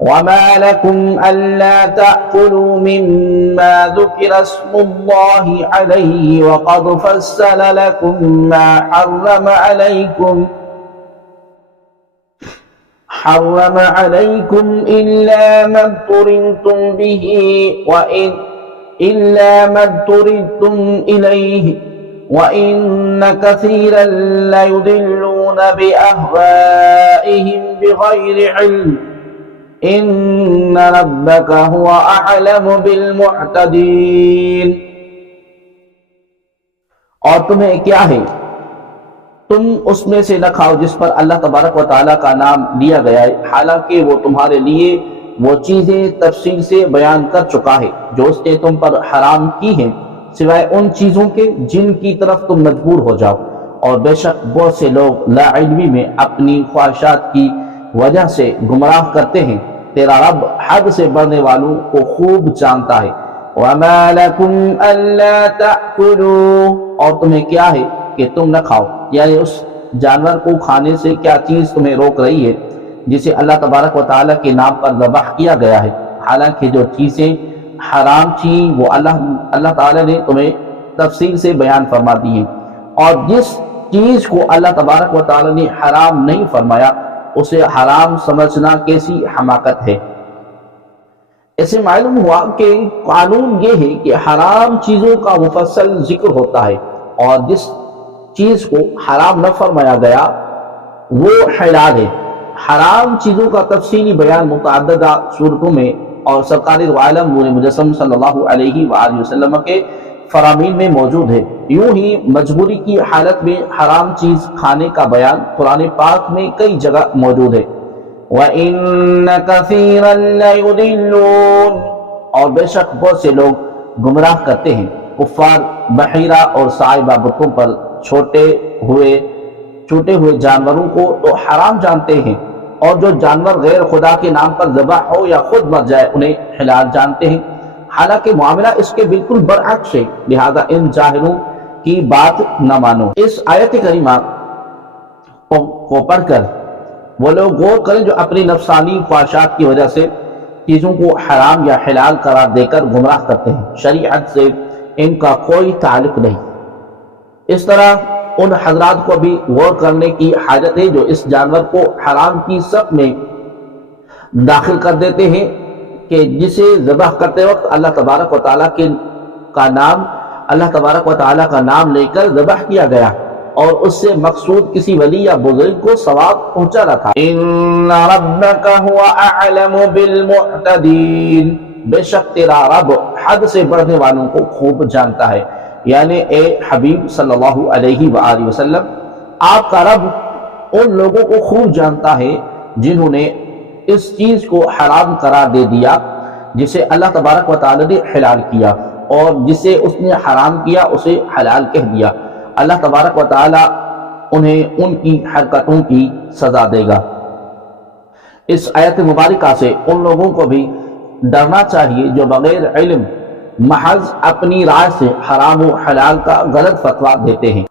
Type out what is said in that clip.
وما لكم ألا تأكلوا مما ذكر اسم الله عليه وقد فصل لكم ما حرم عليكم إلا ما اضطررتم به إليه وَإِنَّ كَثِيرًا لَيُضِلُّونَ بِأَهْوَائِهِمْ بِغَيْرِ عِلْمٍ إِنَّ رَبَّكَ هُوَ أَعْلَمُ بِالْمُعْتَدِينَ۔ اور تمہیں کیا ہے، تم اس میں سے نہ کھاؤ جس پر اللہ تبارک و تعالیٰ کا نام لیا گیا ہے، حالانکہ وہ تمہارے لیے وہ چیزیں تفصیل سے بیان کر چکا ہے جو اس نے تم پر حرام کی ہیں، سوائے ان چیزوں کے جن کی طرف تم مجبور ہو جاؤ، اور بے شک بہت سے لوگ لا علمی میں اپنی خواہشات کی وجہ سے گمراہ کرتے ہیں، تیرا رب حد سے بڑھنے والوں کو خوب جانتا ہے۔ وَمَا لَكُمْ أَلَّا تَأْكُلُوا، اور تمہیں کیا ہے کہ تم نہ کھاؤ، یعنی اس جانور کو کھانے سے کیا چیز تمہیں روک رہی ہے جسے اللہ تبارک و تعالیٰ کے نام پر ذبح کیا گیا ہے، حالانکہ جو چیزیں حرام تھیں وہ اللہ تعالیٰ نے تمہیں تفصیل سے بیان فرما دی ہیں، اور جس چیز کو اللہ تبارک و تعالیٰ نے حرام نہیں فرمایا اسے حرام سمجھنا کیسی حماقت ہے۔ اسے معلوم ہوا کہ قانون یہ ہے کہ حرام چیزوں کا مفصل ذکر ہوتا ہے، اور جس چیز کو حرام نہ فرمایا گیا وہ حلال ہے۔ حرام چیزوں کا تفصیلی بیان متعددہ صورتوں میں اور سرکار دو عالم نور مجسم صلی اللہ علیہ وآلہ وسلم کے فرامین میں موجود ہے۔ یوں ہی مجبوری کی حالت میں حرام چیز کھانے کا بیان قرآن پاک میں کئی جگہ موجود ہے۔ وَإِنَّ كَثِيرًا لَيُضِلُّونَ، اور بے شک بہت سے لوگ گمراہ کرتے ہیں۔ کفار بحیرہ اور صائبہ بتوں پر چھوٹے ہوئے جانوروں کو تو حرام جانتے ہیں، اور جو جانور غیر خدا کے نام پر ذبح ہو یا خود مر جائے انہیں حلال جانتے ہیں، حالانکہ معاملہ اس کے بالکل برعکس ہے، لہذا ان جاہلوں کی بات نہ مانو۔ اس آیت کریمہ کو پڑھ کر وہ لوگ غور کریں جو اپنی نفسانی خواہشات کی وجہ سے چیزوں کو حرام یا حلال قرار دے کر گمراہ کرتے ہیں، شریعت سے ان کا کوئی تعلق نہیں۔ اس طرح ان حضرات کو بھی غور کرنے کی حاجت ہے جو اس جانور کو حرام کی صف میں داخل کر دیتے ہیں کہ جسے ذبح کرتے وقت اللہ تبارک و تعالیٰ کا نام لے کر ذبح کیا گیا، اور اس سے مقصود کسی ولی یا بزرگ کو ثواب پہنچانا تھا۔ ان ربک هو اعلم بالمعتدین، بے شک تیرا رب حد سے بڑھنے والوں کو خوب جانتا ہے، یعنی اے حبیب صلی اللہ علیہ وآلہ وسلم، آپ کا رب ان لوگوں کو خوب جانتا ہے جنہوں نے اس چیز کو حرام قرار دے دیا جسے اللہ تبارک و تعالی نے حلال کیا، اور جسے اس نے حرام کیا اسے حلال کہہ دیا۔ اللہ تبارک و تعالی انہیں ان کی حرکتوں کی سزا دے گا۔ اس آیت مبارکہ سے ان لوگوں کو بھی ڈرنا چاہیے جو بغیر علم محض اپنی رائے سے حرام و حلال کا غلط فتویٰ دیتے ہیں۔